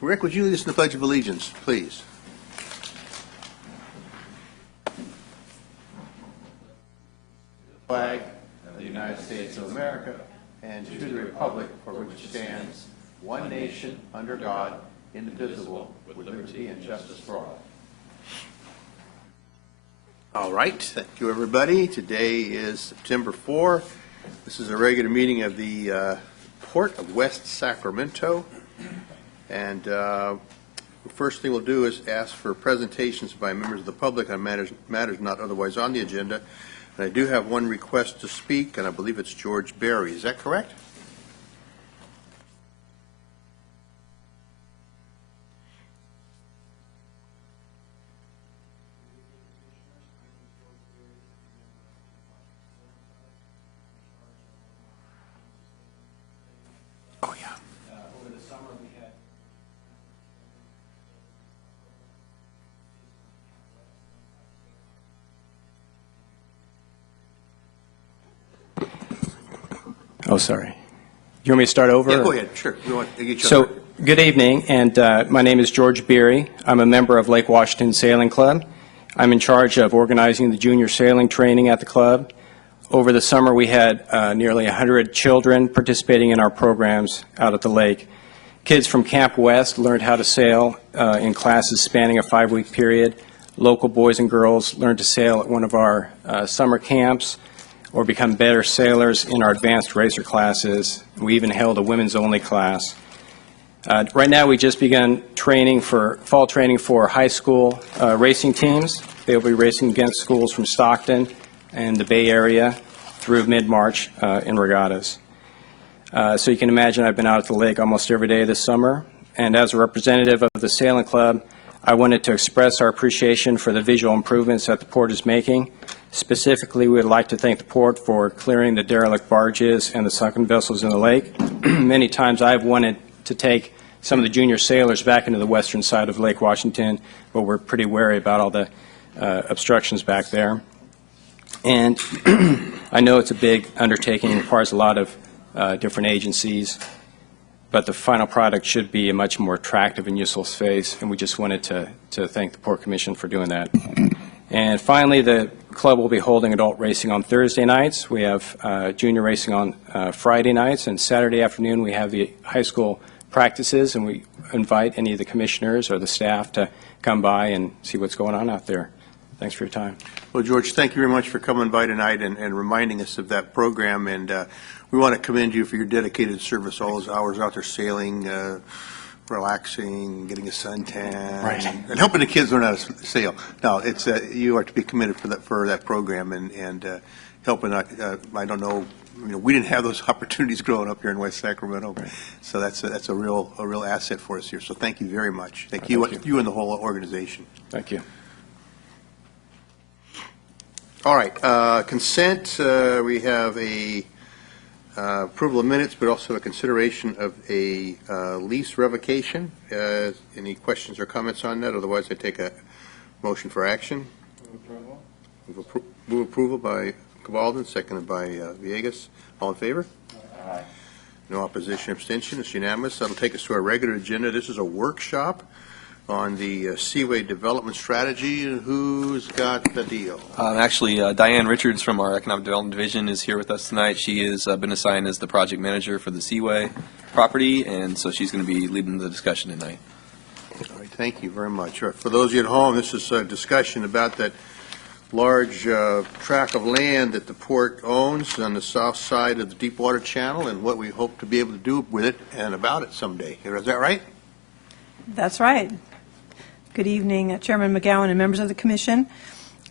Rick, would you lead us in the Pledge of Allegiance, please? Flag of the United States of America and to the republic for which it stands, one nation, under God, indivisible, with liberty and justice for all. All right. Thank you, everybody. Today is September 4. This is a regular meeting of the Port of West Sacramento. And the first thing we'll do is ask for presentations by members of the public on matters not otherwise on the agenda. And I do have one request to speak, and I believe it's George Berry. Is that correct? Oh, yeah. Over the summer, we had sorry. You want me to start over? Yeah, go ahead. Sure. We want to get you So, good evening, and my name is George Beery. I'm a member of Lake Washington Sailing Club. I'm in charge of organizing the junior sailing training at the club. Over the summer, we had nearly 100 children participating in our programs out at the lake. Kids from Camp West learned how to sail in classes spanning a 5-week period. Local boys and girls learned to sail at one of our summer camps or become better sailors in our advanced racer classes. We even held a women's-only class. Right now, we just begun fall training for high school racing teams. They will be racing against schools from Stockton and the Bay Area through mid-March in regattas. So you can imagine I've been out at the lake almost every day this summer. And as a representative of the Sailing Club, I wanted to express our appreciation for the visual improvements that the port is making. Specifically, we would like to thank the port for clearing the derelict barges and the sunken vessels in the lake. Many times I've wanted to take some of the junior sailors back into the western side of Lake Washington, but we're pretty wary about all the obstructions back there. And I know it's a big undertaking, requires a lot of different agencies, but the final product should be a much more attractive and useful space, and we just wanted to thank the Port Commission for doing that. And finally, the club will be holding adult racing on Thursday nights. We have junior racing on Friday nights, and Saturday afternoon we have the high school practices, and we invite any of the commissioners or the staff to come by and see what's going on out there. Thanks for your time. Well, George, thank you very much for coming by tonight and reminding us of that program. And we want to commend you for your dedicated service, all those hours out there sailing, relaxing, getting a suntan, Right. and helping the kids learn how to sail. Now, it's you are to be committed for that program and helping. I don't know. We didn't have those opportunities growing up here in West Sacramento, Right. so that's a real asset for us here. So thank you very much. Thank you. you and the whole organization. Thank you. All right, consent, we have a approval of minutes, but also a consideration of a lease revocation. Any questions or comments on that? Otherwise, I take a motion for action. Move approval by Cabalden, seconded by Villegas. All in favor? Aye. No opposition, abstention. It's unanimous. That'll take us to our regular agenda. This is a workshop on the Seaway Development Strategy. Who's got the deal? Actually, Diane Richards from our Economic Development Division is here with us tonight. She has been assigned as the project manager for the Seaway property, and so she's going to be leading the discussion tonight. All right, thank you very much. For those of you at home, this is a discussion about that large tract of land that the port owns on the south side of the Deepwater Channel and what we hope to be able to do with it and about it someday. Is that right? That's right. Good evening, Chairman McGowan and members of the Commission.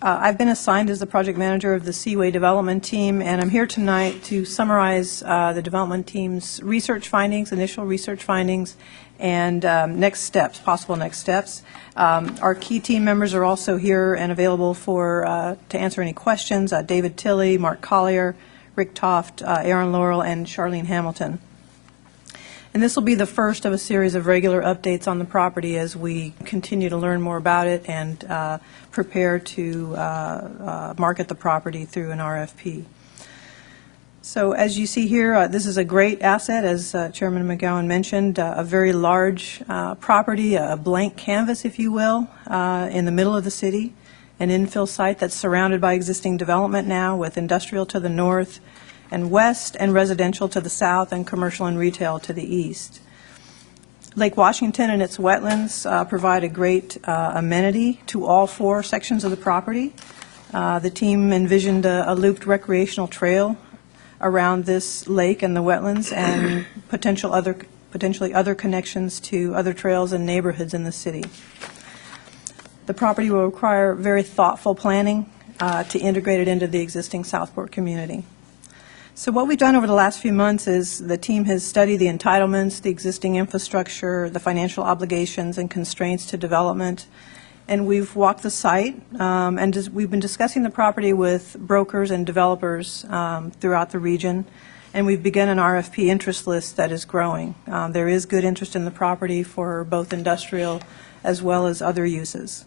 I've been assigned as the project manager of the Seaway Development Team, and I'm here tonight to summarize the development team's research findings, initial research findings, and next steps, possible next steps. Our key team members are also here and available to answer any questions. David Tilley, Mark Collier, Rick Toft, Aaron Laurel, and Charlene Hamilton. And this will be the first of a series of regular updates on the property as we continue to learn more about it and prepare to market the property through an RFP. So as you see here, this is a great asset, as Chairman McGowan mentioned, a very large property, a blank canvas, if you will, in the middle of the city, an infill site that's surrounded by existing development now with industrial to the north and west and residential to the south and commercial and retail to the east. Lake Washington and its wetlands provide a great amenity to all 4 sections of the property. The team envisioned a looped recreational trail around this lake and the wetlands and potentially other connections to other trails and neighborhoods in the city. The property will require very thoughtful planning to integrate it into the existing Southport community. So what we've done over the last few months is the team has studied the entitlements, the existing infrastructure, the financial obligations and constraints to development, and we've walked the site, and we've been discussing the property with brokers and developers throughout the region, and we've begun an RFP interest list that is growing. There is good interest in the property for both industrial as well as other uses.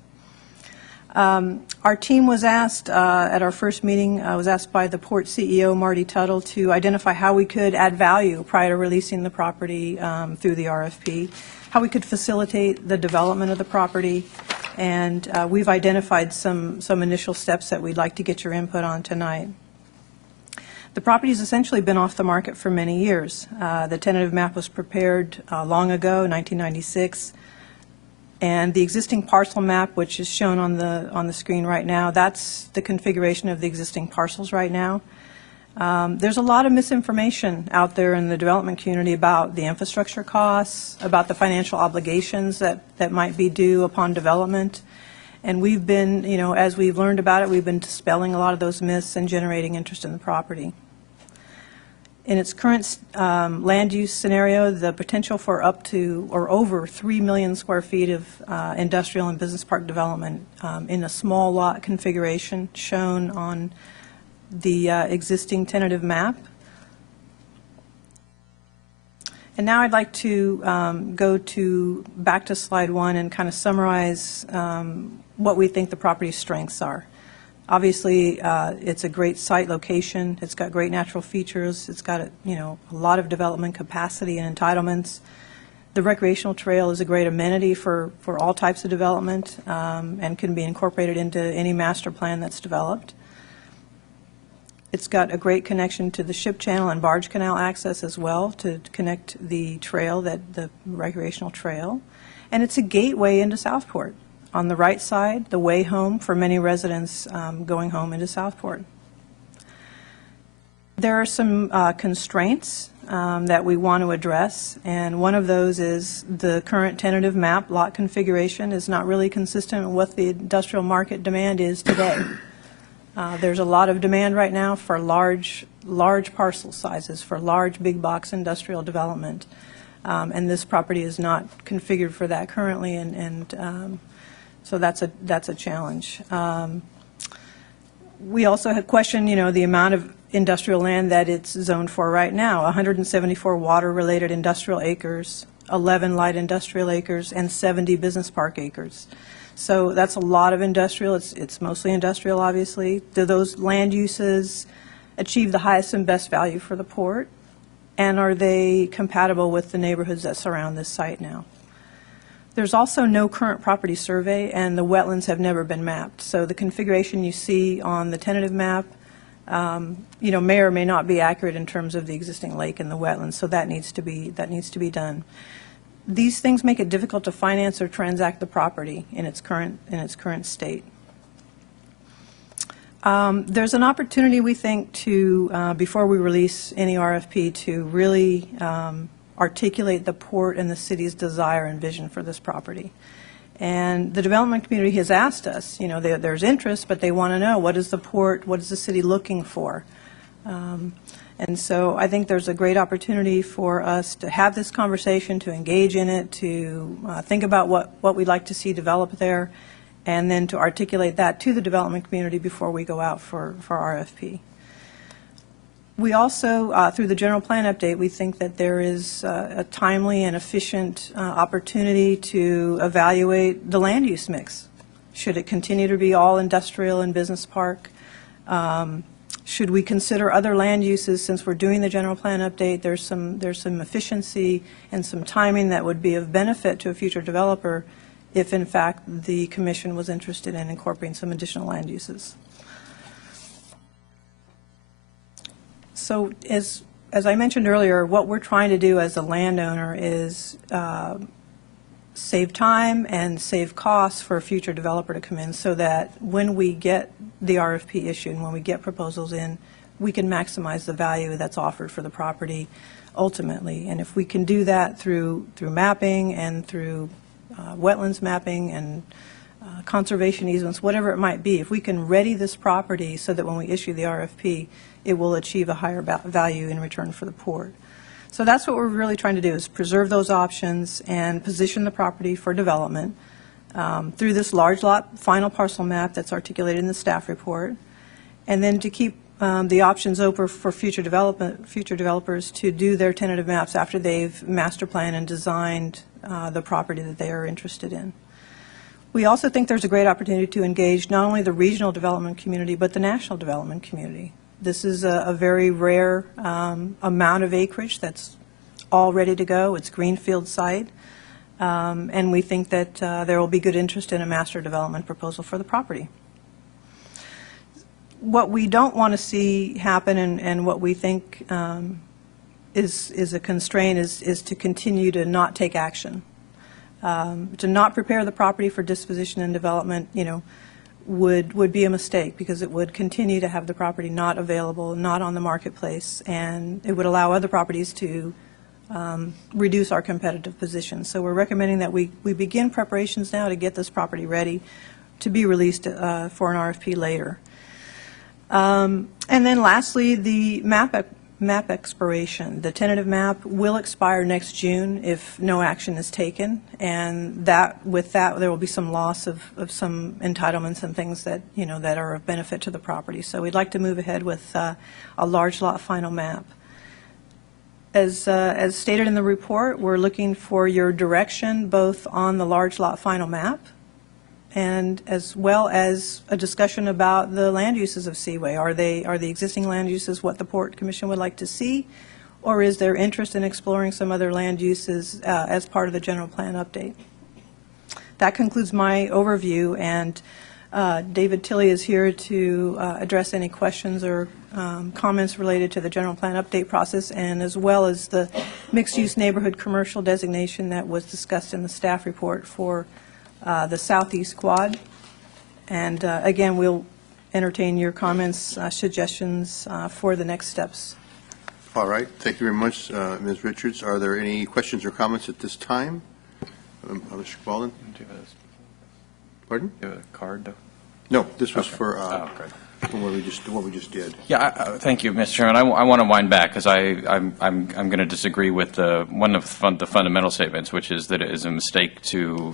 Our team was asked, at our first meeting, was asked by the Port CEO, Marty Tuttle, to identify how we could add value prior to releasing the property through the RFP, how we could facilitate the development of the property, and we've identified some initial steps that we'd like to get your input on tonight. The property has essentially been off the market for many years. The tentative map was prepared long ago, 1996. And the existing parcel map, which is shown on the screen right now, that's the configuration of the existing parcels right now. There's a lot of misinformation out there in the development community about the infrastructure costs, about the financial obligations that might be due upon development. And we've been, as we've learned about it, we've been dispelling a lot of those myths and generating interest in the property. In its current land use scenario, the potential for up to or over 3 million square feet of industrial and business park development in a small lot configuration shown on the existing tentative map. And now I'd like to go back to slide 1 and kind of summarize what we think the property's strengths are. Obviously, it's a great site location. It's got great natural features. It's got a lot of development capacity and entitlements. The recreational trail is a great amenity for all types of development and can be incorporated into any master plan that's developed. It's got a great connection to the ship channel and barge canal access as well to connect the trail, the recreational trail. And it's a gateway into Southport. On the right side, the way home for many residents going home into Southport. There are some constraints that we want to address, and one of those is the current tentative map lot configuration is not really consistent with what the industrial market demand is today. There's a lot of demand right now for large parcel sizes, for large big box industrial development, and this property is not configured for that currently, and so that's a challenge. We also have questioned, the amount of industrial land that it's zoned for right now, 174 water-related industrial acres, 11 light industrial acres, and 70 business park acres. So that's a lot of industrial. It's mostly industrial, obviously. Do those land uses achieve the highest and best value for the port? And are they compatible with the neighborhoods that surround this site now? There's also no current property survey, and the wetlands have never been mapped. So the configuration you see on the tentative map, may or may not be accurate in terms of the existing lake and the wetlands. So that needs to be done. These things make it difficult to finance or transact the property in its current state. There's an opportunity, we think, to before we release any RFP, to really articulate the port and the city's desire and vision for this property. And the development community has asked us, there's interest, but they want to know, what is the port, what is the city looking for? And so I think there's a great opportunity for us to have this conversation, to engage in it, to think about what we'd like to see develop there, and then to articulate that to the development community before we go out for RFP. We also, through the general plan update, we think that there is a timely and efficient opportunity to evaluate the land use mix. Should it continue to be all industrial and business park? Should we consider other land uses since we're doing the general plan update? There's some efficiency and some timing that would be of benefit to a future developer if in fact the commission was interested in incorporating some additional land uses. So as I mentioned earlier, what we're trying to do as a landowner is save time and save costs for a future developer to come in so that when we get the RFP issued and when we get proposals in, we can maximize the value that's offered for the property ultimately. And if we can do that through mapping and through wetlands mapping and conservation easements, whatever it might be, if we can ready this property so that when we issue the RFP, it will achieve a higher value in return for the port. So that's what we're really trying to do, is preserve those options and position the property for development through this large lot final parcel map that's articulated in the staff report, and then to keep the options open for future developers to do their tentative maps after they've master planned and designed the property that they are interested in. We also think there's a great opportunity to engage not only the regional development community, but the national development community. This is a very rare amount of acreage that's all ready to go. It's greenfield site, and we think that there will be good interest in a master development proposal for the property. What we don't want to see happen, and what we think is a constraint, is to continue to not take action. To not prepare the property for disposition and development, would be a mistake, because it would continue to have the property not available, not on the marketplace, and it would allow other properties to reduce our competitive position. So we're recommending that we begin preparations now to get this property ready to be released for an RFP later. And then lastly, the map expiration. The tentative map will expire next June if no action is taken, and with that there will be some loss of some entitlements and things that that are of benefit to the property. So we'd like to move ahead with a large lot final map. As stated in the report, we're looking for your direction both on the large lot final map and as well as a discussion about the land uses of Seaway. Are the existing land uses what the Port Commission would like to see, or is there interest in exploring some other land uses as part of the general plan update? That concludes my overview, and David Tilley is here to address any questions or comments related to the general plan update process, and as well as the mixed-use neighborhood commercial designation that was discussed in the staff report for the Southeast Quad. And again, we'll entertain your comments, suggestions for the next steps. All right. Thank you very much, Ms. Richards. Are there any questions or comments at this time? Mr. Walden? Do you have Pardon? a card, though? No, this was for great. what we just did. Yeah, thank you, Mr. Chairman. I want to wind back because I'm going to disagree with one of the fundamental statements, which is that it is a mistake to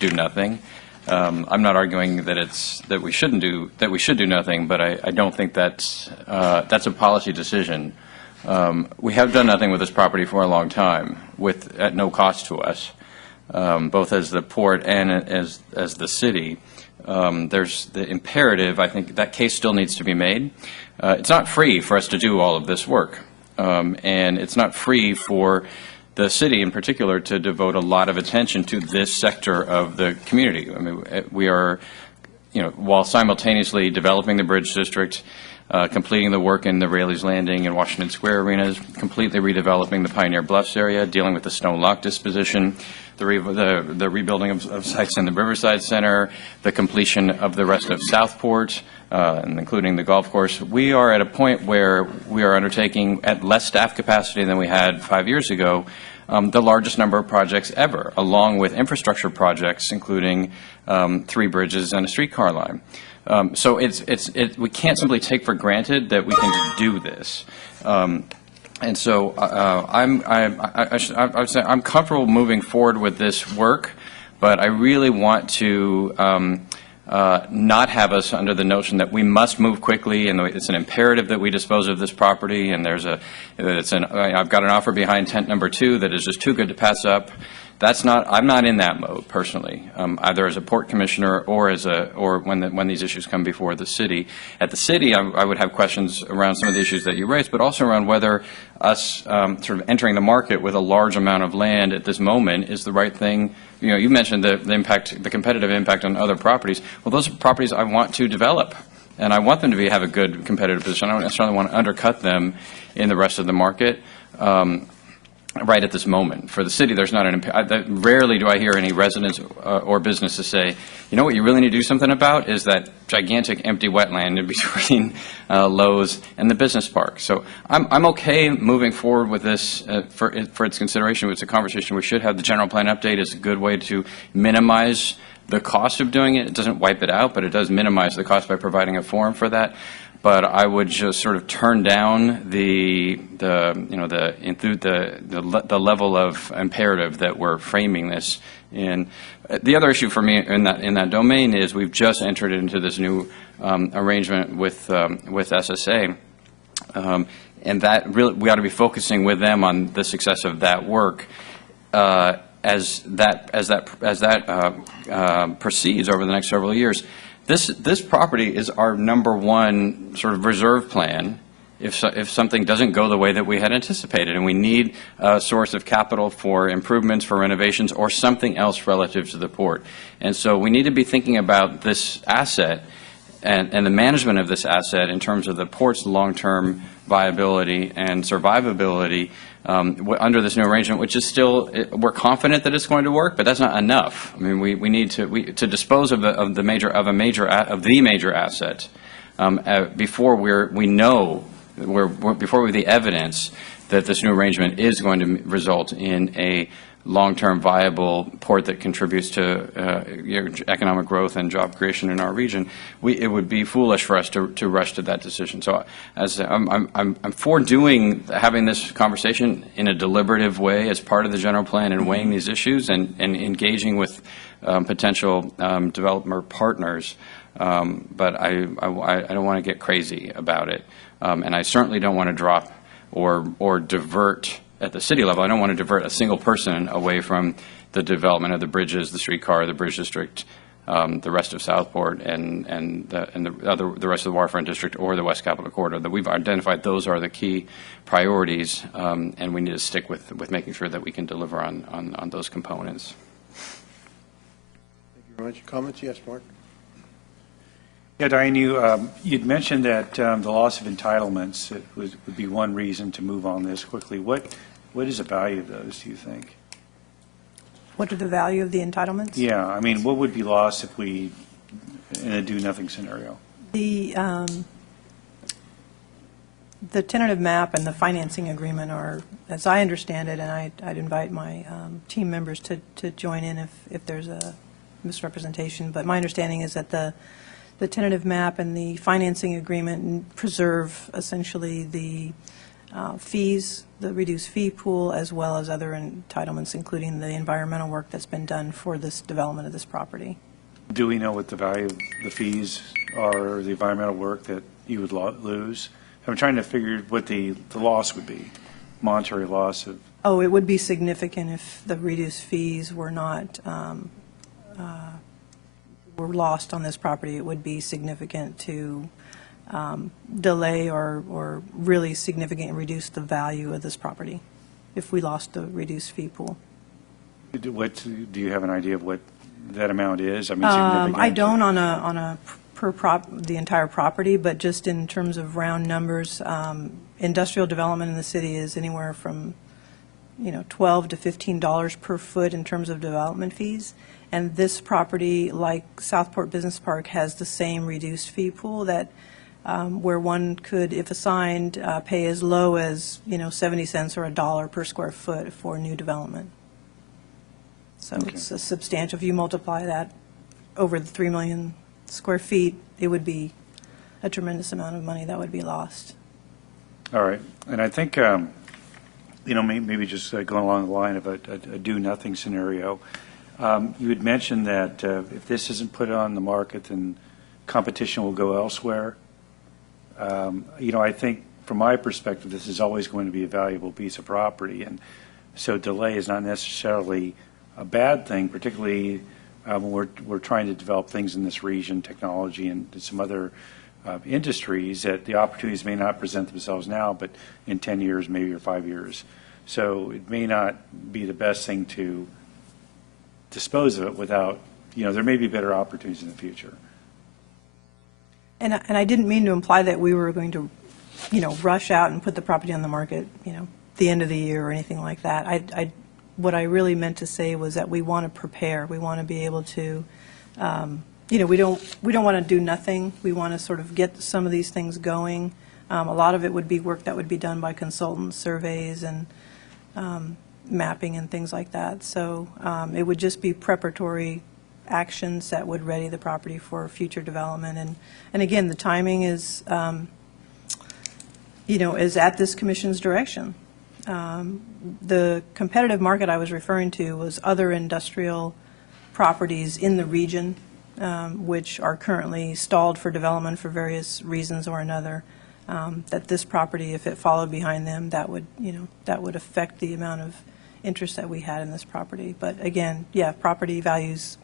do nothing. I'm not arguing that we should do nothing, but I don't think that's a policy decision. We have done nothing with this property for a long time, at no cost to us, both as the port and as the city. There's the imperative. I think that case still needs to be made. It's not free for us to do all of this work, and it's not free for the city in particular to devote a lot of attention to this sector of the community. I mean, we are, while simultaneously developing the Bridge District, completing the work in the Raley's Landing and Washington Square arenas, completely redeveloping the Pioneer Bluffs area, dealing with the Stone Lock disposition, the rebuilding of sites in the Riverside Center, the completion of the rest of Southport, and including the golf course. We are at a point where we are undertaking, at less staff capacity than we had 5 years ago, the largest number of projects ever, along with infrastructure projects, including 3 bridges and a streetcar line. So we can't simply take for granted that we can do this. And so I'm comfortable moving forward with this work, but I really want to not have us under the notion that we must move quickly and it's an imperative that we dispose of this property. And I've got an offer behind tent number 2 that is just too good to pass up. I'm not in that mode personally, either as a port commissioner or when these issues come before the city. At the city, I would have questions around some of the issues that you raised, but also around whether us sort of entering the market with a large amount of land at this moment is the right thing. You know, you mentioned the competitive impact on other properties. Well, those are properties I want to develop, and I want them to have a good competitive position. I don't necessarily want to undercut them in the rest of the market. Right at this moment. For the city, there's not rarely do I hear any residents or businesses say, you know what you really need to do something about is that gigantic empty wetland in between Lowe's and the business park. So I'm okay moving forward with this for its consideration. It's a conversation we should have. The general plan update is a good way to minimize the cost of doing it. It doesn't wipe it out, but it does minimize the cost by providing a forum for that. But I would just sort of turn down the level of imperative that we're framing this in. The other issue for me in that domain is we've just entered into this new arrangement with SSA, and that really we ought to be focusing with them on the success of that work as that proceeds over the next several years. This property is our #1 sort of reserve plan if something doesn't go the way that we had anticipated, and we need a source of capital for improvements, for renovations, or something else relative to the port. And so we need to be thinking about this asset and the management of this asset in terms of the port's long-term viability and survivability under this new arrangement, which is still, we're confident that it's going to work, but that's not enough. I mean, we need to dispose of the major asset before before we have the evidence that this new arrangement is going to result in a long-term viable port that contributes to economic growth and job creation in our region. It would be foolish for us to rush to that decision. So, I'm for having this conversation in a deliberative way as part of the general plan and weighing these issues and engaging with potential developer partners. But I don't want to get crazy about it, and I certainly don't want to drop or divert. At the city level, I don't want to divert a single person away from the development of the bridges, the streetcar, the bridge district, the rest of Southport, and the rest of the waterfront district or the West Capitol Corridor. That we've identified those are the key priorities, and we need to stick with making sure that we can deliver on those components. Thank you very much. Comments? Yes, Mark. Yeah, Diane, you'd mentioned that the loss of entitlements would be one reason to move on this quickly. What is the value of those, do you think? What are the value of the entitlements? Yeah, I mean, what would be lost if we, in a do-nothing scenario? The tentative map and the financing agreement are, as I understand it, and I'd invite my team members to join in if there's a misrepresentation, but my understanding is that the tentative map and the financing agreement preserve essentially the fees, the reduced fee pool, as well as other entitlements, including the environmental work that's been done for this development of this property. Do we know what the value of the fees are, or the environmental work that you would lose? I'm trying to figure what the loss would be, monetary loss of. Oh, it would be significant if the reduced fees were not were lost on this property. It would be significant to delay or really significantly reduce the value of this property if we lost the reduced fee pool. Do you have an idea of what that amount is? I mean, significant. I don't on a the entire property, but just in terms of round numbers, industrial development in the city is anywhere from $12 to $15 per foot in terms of development fees. And this property, like Southport Business Park, has the same reduced fee pool that where one could, if assigned, pay as low as 70 cents or $1 per square foot for new development. So Okay. It's a substantial. If you multiply that over the 3 million square feet, it would be a tremendous amount of money that would be lost. All right. And I think, maybe just going along the line of a do-nothing scenario, you had mentioned that if this isn't put on the market, then competition will go elsewhere. I think from my perspective, this is always going to be a valuable piece of property, and so delay is not necessarily a bad thing, particularly when we're trying to develop things in this region, technology and some other industries, that the opportunities may not present themselves now, but in 10 years, maybe, or 5 years. So it may not be the best thing to dispose of it without, there may be better opportunities in the future. And I didn't mean to imply that we were going to, rush out and put the property on the market, the end of the year or anything like that. What I really meant to say was that we want to prepare. We want to be able to, we don't want to do nothing. We want to sort of get some of these things going. A lot of it would be work that would be done by consultants, surveys, and mapping and things like that. So it would just be preparatory actions that would ready the property for future development. And again, the timing is, is at this commission's direction. The competitive market I was referring to was other industrial properties in the region, which are currently stalled for development for various reasons or another. That this property, if it followed behind them, that would affect the amount of interest that we had in this property. But again, yeah, property values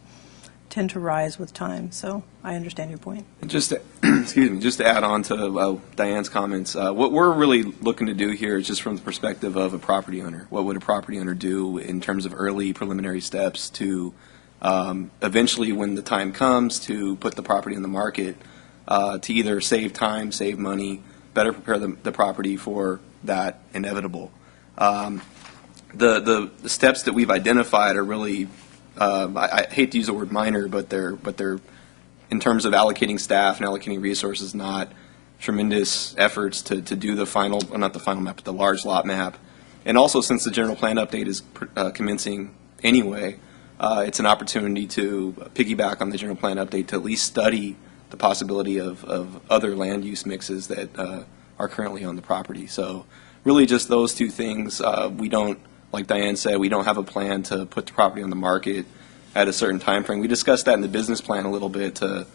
tend to rise with time, so I understand your point. Just to, excuse me, just to add on to Diane's comments, what we're really looking to do here is just from the perspective of a property owner. What would a property owner do in terms of early preliminary steps to eventually, when the time comes to put the property in the market, to either save time, save money, better prepare the property for that inevitable. The steps that we've identified are really, I hate to use the word minor, but they're in terms of allocating staff and allocating resources, not tremendous efforts to do the final, well, not the final map, but the large lot map. And also, since the general plan update is commencing anyway, it's an opportunity to piggyback on the general plan update to at least study the possibility of other land use mixes that are currently on the property. So really just those two things. We don't, like Diane said, we don't have a plan to put the property on the market at a certain time frame. We discussed that in the business plan a little bit to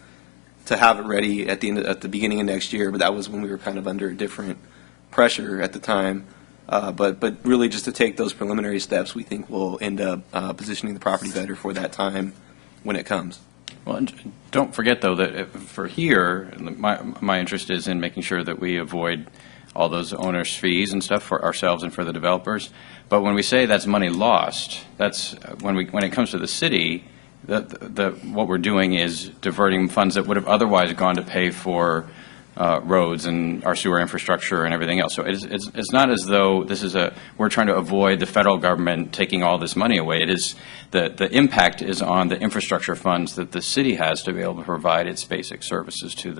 have it ready at the beginning of next year, but that was when we were kind of under a different pressure at the time. But really just to take those preliminary steps, we think will end up positioning the property better for that time when it comes. Well, and don't forget, though, that for here, my interest is in making sure that we avoid all those owners' fees and stuff for ourselves and for the developers. But when we say that's money lost, that's when it comes to the city, what we're doing is diverting funds that would have otherwise gone to pay for roads and our sewer infrastructure and everything else. So it's not as though this is we're trying to avoid the federal government taking all this money away. It is the impact is on the infrastructure funds that the city has to be able to provide its basic services to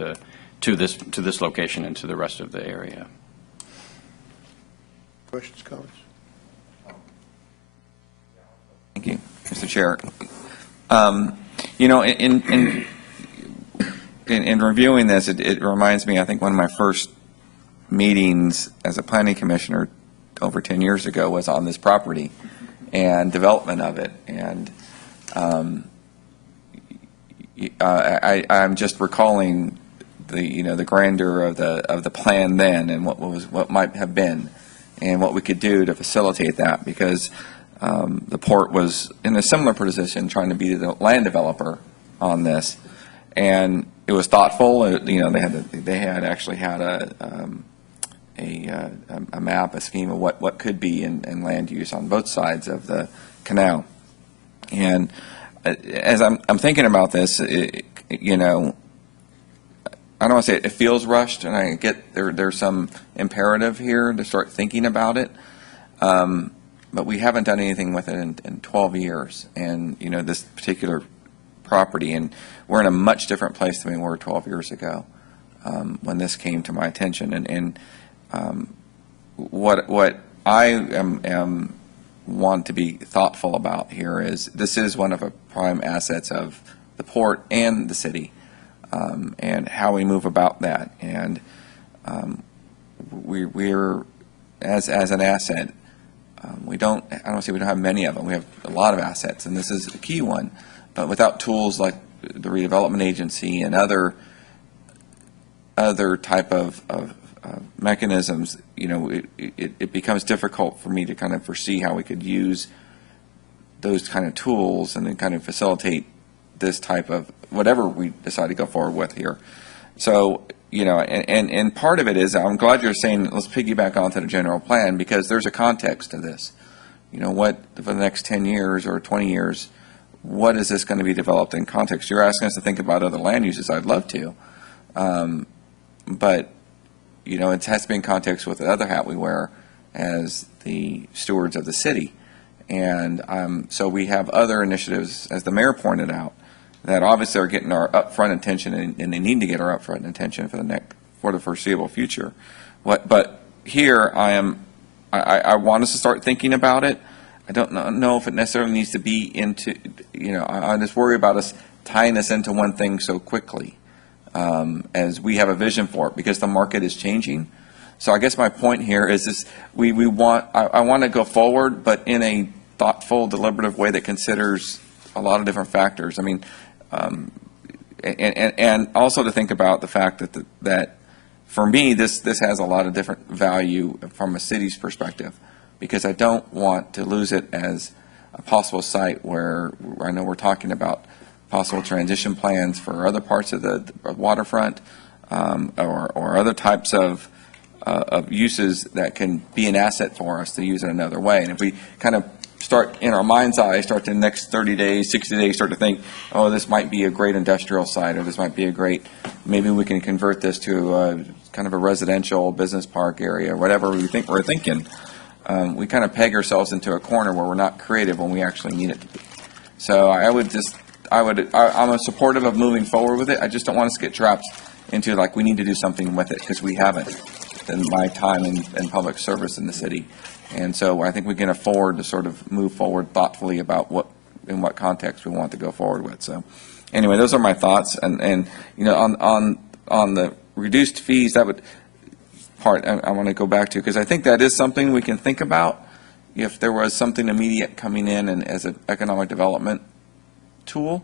this location and to the rest of the area. Questions, comments? Thank you, Mr. Chair. In reviewing this, it reminds me, I think one of my first meetings as a planning commissioner over 10 years ago was on this property and development of it. And I'm just recalling the grandeur of the plan then and what might have been and what we could do to facilitate that, because the port was in a similar position trying to be the land developer on this, and it was thoughtful. They had actually had a map, a scheme of what could be in land use on both sides of the canal. And as I'm thinking about this, I don't want to say it feels rushed, and I get there's some imperative here to start thinking about it. But we haven't done anything with it in 12 years, and this particular property, and we're in a much different place than we were 12 years ago when this came to my attention. And what I am want to be thoughtful about here is this is one of the prime assets of the port and the city, and how we move about that. And we're as an asset. I don't say we don't have many of them. We have a lot of assets, and this is a key one. But without tools like the redevelopment agency and other type of mechanisms, it becomes difficult for me to kind of foresee how we could use those kind of tools and then kind of facilitate this type of whatever we decide to go forward with here. So, and part of it is, I'm glad you're saying, let's piggyback onto the general plan, because there's a context to this. What, for the next 10 years or 20 years, what is this going to be developed in context? You're asking us to think about other land uses. I'd love to. But, it has to be in context with the other hat we wear as the stewards of the city. And so we have other initiatives, as the mayor pointed out, that obviously are getting our upfront attention, and they need to get our upfront attention for the foreseeable future. But here I want us to start thinking about it. I don't know if it necessarily needs to be into, I just worry about us tying this into one thing so quickly, as we have a vision for it, because the market is changing. So I guess my point here is this: I want to go forward, but in a thoughtful, deliberative way that considers a lot of different factors. I mean, and also to think about the fact that for me, this has a lot of different value from a city's perspective, because I don't want to lose it as a possible site where I know we're talking about possible transition plans for other parts of the waterfront, or other types of uses that can be an asset for us to use it another way. And if we kind of start in our mind's eye, start the next 30 days, 60 days, start to think, oh, this might be a great industrial site, or this might be a great, maybe we can convert this to kind of a residential business park area, whatever we think we're thinking. We kind of peg ourselves into a corner where we're not creative when we actually need it to be. So I'm a supportive of moving forward with it. I just don't want us to get trapped into like we need to do something with it, because we haven't in my time in public service in the city. And so I think we can afford to sort of move forward thoughtfully about in what context we want to go forward with. So anyway, those are my thoughts. And on the reduced fees, that would part I want to go back to, because I think that is something we can think about if there was something immediate coming in and as an economic development tool.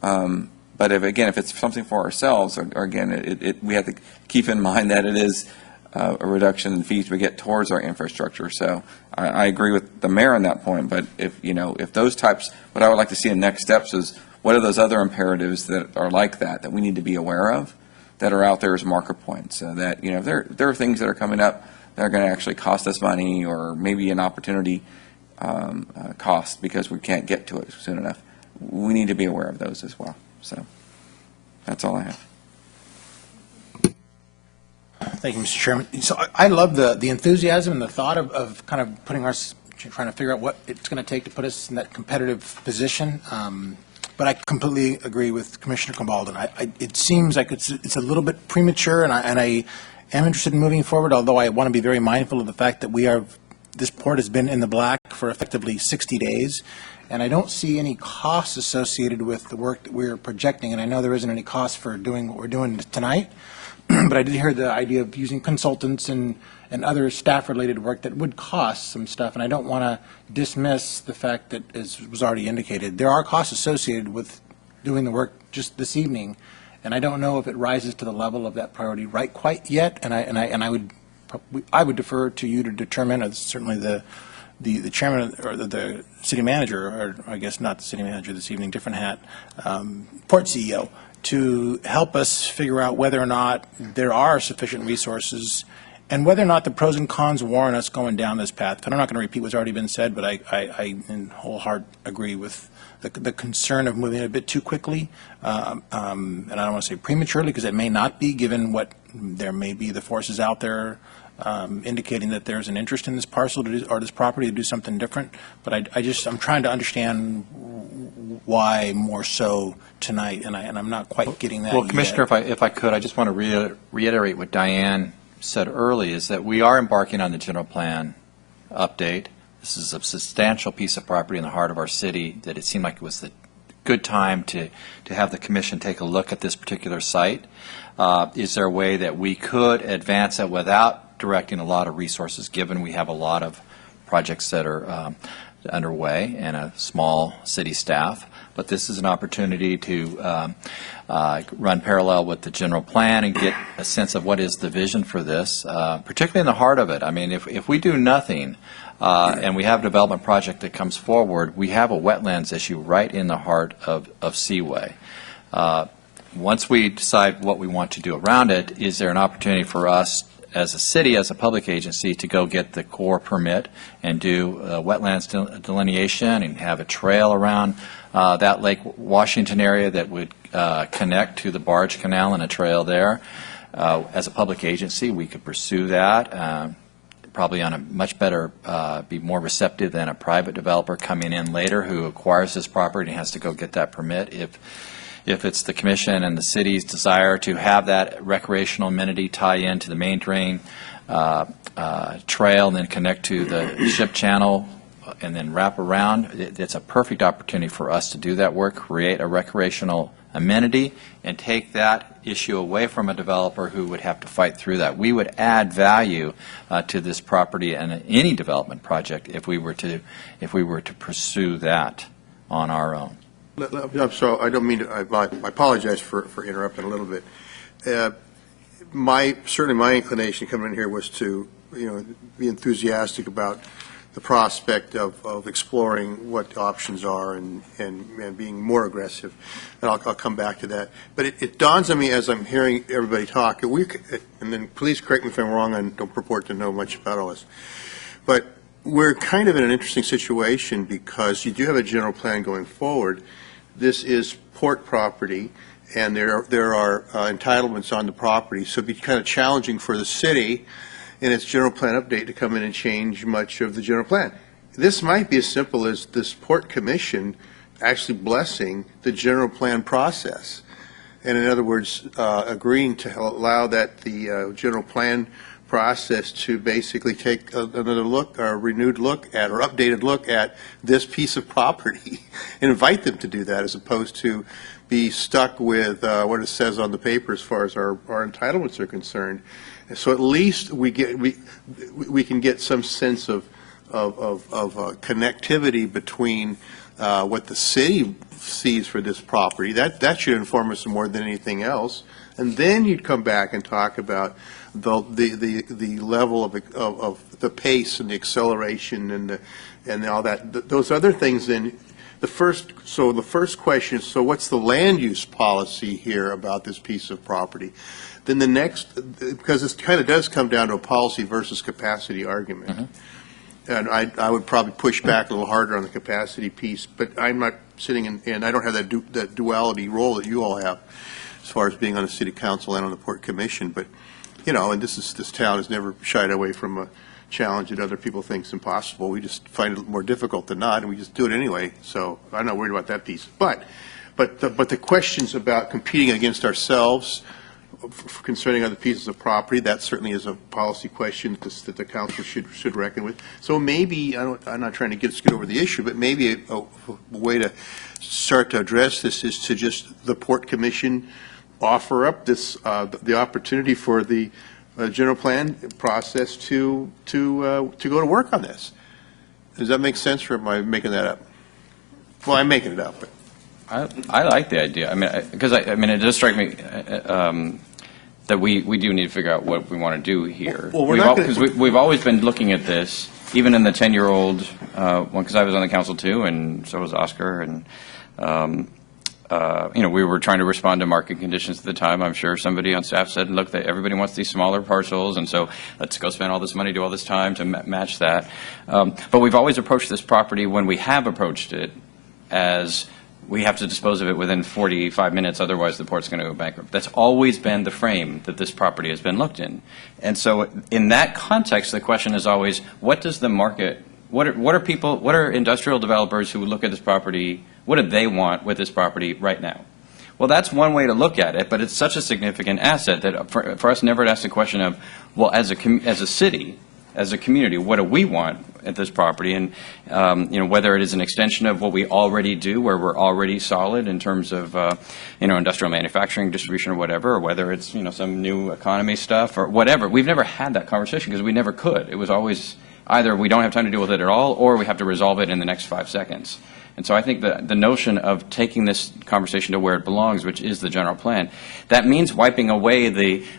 But if it's something for ourselves, or again, we have to keep in mind that it is a reduction in fees we get towards our infrastructure. So I agree with the mayor on that point. But if those types, what I would like to see in next steps is what are those other imperatives that are like that we need to be aware of, that are out there as marker points, so that if there are things that are coming up that are going to actually cost us money, or maybe an opportunity cost because we can't get to it soon enough. We need to be aware of those as well. So that's all I have. Thank you, Mr. Chairman. So I love the enthusiasm and the thought of kind of trying to figure out what it's going to take to put us in that competitive position. But I completely agree with Commissioner Cambalden. It seems like it's a little bit premature, and I am interested in moving forward, although I want to be very mindful of the fact that this port has been in the black for effectively 60 days. And I don't see any costs associated with the work that we're projecting. And I know there isn't any cost for doing what we're doing tonight. But I did hear the idea of using consultants and other staff-related work that would cost some stuff. And I don't want to dismiss the fact that, as was already indicated, there are costs associated with doing the work just this evening. And I don't know if it rises to the level of that priority right quite yet. And I would defer to you to determine, certainly the chairman or the city manager, or I guess not the city manager this evening, different hat, port CEO, to help us figure out whether or not there are sufficient resources and whether or not the pros and cons warrant us going down this path. And I'm not going to repeat what's already been said, but I in whole heart agree with the concern of moving a bit too quickly, and I don't want to say prematurely, because it may not be, given what there may be the forces out there indicating that there's an interest in this parcel or this property to do something different. But I'm trying to understand why more so tonight, and I'm not quite getting that. Well, Commissioner, if I could, I just want to reiterate what Diane said early, is that we are embarking on the general plan update. This is a substantial piece of property in the heart of our city that it seemed like it was the good time to have the commission take a look at this particular site. Is there a way that we could advance it without directing a lot of resources, given we have a lot of projects that are underway and a small city staff. But this is an opportunity to run parallel with the general plan and get a sense of what is the vision for this, particularly in the heart of it. I mean, if we do nothing and we have a development project that comes forward, we have a wetlands issue right in the heart of Seaway. Once we decide what we want to do around it, is there an opportunity for us as a city, as a public agency, to go get the Corps permit and do wetlands delineation and have a trail around that Lake Washington area that would connect to the barge canal and a trail there? As a public agency, we could pursue that, probably on a much better, be more receptive than a private developer coming in later who acquires this property and has to go get that permit. If it's the commission and the city's desire to have that recreational amenity tie into the main drain trail and then connect to the ship channel and then wrap around, it's a perfect opportunity for us to do that work, create a recreational amenity, and take that issue away from a developer who would have to fight through that. We would add value to this property and any development project if we were to pursue that on our own. I'm sorry, I don't mean to, I apologize for interrupting a little bit. Certainly my inclination coming in here was to, be enthusiastic about the prospect of exploring what the options are and being more aggressive. And I'll come back to that. But it dawns on me as I'm hearing everybody talk, and then please correct me if I'm wrong, I don't purport to know much about all this. But we're kind of in an interesting situation because you do have a general plan going forward. This is port property, and there are entitlements on the property, so it'd be kind of challenging for the city in its general plan update to come in and change much of the general plan. This might be as simple as this port commission actually blessing the general plan process, and in other words, agreeing to allow that the general plan process to basically take another look, or a renewed look at, or updated look at this piece of property and invite them to do that, as opposed to be stuck with what it says on the paper as far as our entitlements are concerned. And so at least we can get some sense of connectivity between what the city sees for this property. That should inform us more than anything else. And then you'd come back and talk about the level of the pace and the acceleration and all that. Those other things. Then the first question is, so what's the land use policy here about this piece of property? Then the next, because this kind of does come down to a policy versus capacity argument. Mm-hmm. And I would probably push back a little harder on the capacity piece, but I'm not sitting and I don't have that duality role that you all have as far as being on the city council and on the port commission. But and this town has never shied away from a challenge that other people think is impossible. We just find it more difficult than not, and we just do it anyway. So I'm not worried about that piece. But the questions about competing against ourselves concerning other pieces of property, that certainly is a policy question that the council should reckon with. So maybe, I'm not trying to get over the issue, but maybe a way to start to address this is to just the Port Commission offer up this the opportunity for the general plan process to go to work on this. Does that make sense, or am I making that up? Well, I'm making it up. But. I like the idea. I mean, because it does strike me that we do need to figure out what we want to do here. Well, we've always been looking at this, even in the 10-year-old one, because I was on the council too, and so was Oscar, and we were trying to respond to market conditions at the time. I'm sure somebody on staff said, look, everybody wants these smaller parcels, and so let's go spend all this money, do all this time to match that. But we've always approached this property, when we have approached it, as we have to dispose of it within 45 minutes, otherwise the port's going to go bankrupt. That's always been the frame that this property has been looked in. And so in that context, the question is always, what does the market, what are industrial developers who would look at this property, what do they want with this property right now? Well, that's one way to look at it, but it's such a significant asset that for us never to ask the question of, well, as a city, as a community, what do we want at this property? And whether it is an extension of what we already do, where we're already solid in terms of industrial manufacturing, distribution, or whatever, or whether it's some new economy stuff or whatever. We've never had that conversation because we never could. It was always either we don't have time to deal with it at all, or we have to resolve it in the next 5 seconds. And so I think that the notion of taking this conversation to where it belongs, which is the general plan, that means wiping away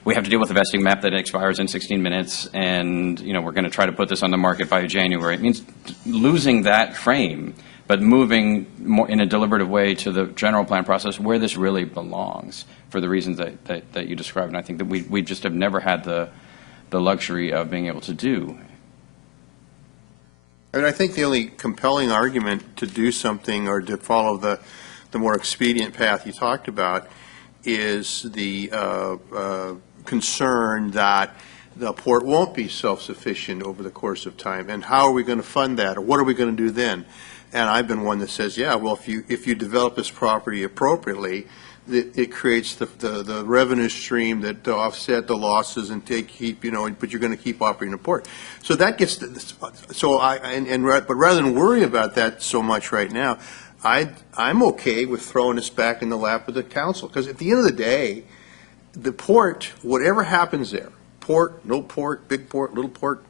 we have to deal with the vesting map that expires in 16 minutes, and, you know, we're going to try to put this on the market by January. It means losing that frame, but moving more in a deliberative way to the general plan process where this really belongs for the reasons that you described. And I think that we just have never had the luxury of being able to do. I mean, I think the only compelling argument to do something or to follow the more expedient path you talked about is the concern that the port won't be self-sufficient over the course of time. And how are we going to fund that? Or what are we going to do then? And I've been one that says, yeah, well, if you develop this property appropriately, it creates the revenue stream that to offset the losses and keep, you know, but you're going to keep operating the port. So that gets but rather than worry about that so much right now, I'm okay with throwing this back in the lap of the council, because at the end of the day, the port, whatever happens there, port, no port, big port, little port,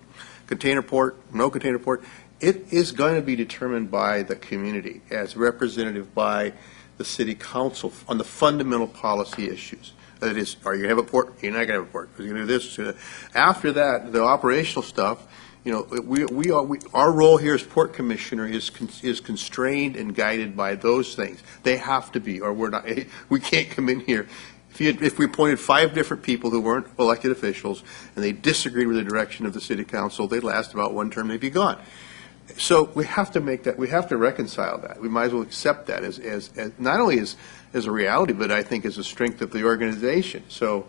container port, no container port, it is going to be determined by the community as representative by the city council on the fundamental policy issues. That is, are you going to have a port? You're not going to have a port. Are you going to do this? After that, the operational stuff, you know, our role here as port commissioner is constrained and guided by those things. They have to be, or we're not. We can't come in here. If we appointed 5 different people who weren't elected officials and they disagreed with the direction of the city council, they'd last about one term, they'd be gone. So we have to make that, we have to reconcile that. We might as well accept that as not only as a reality, but I think as a strength of the organization. So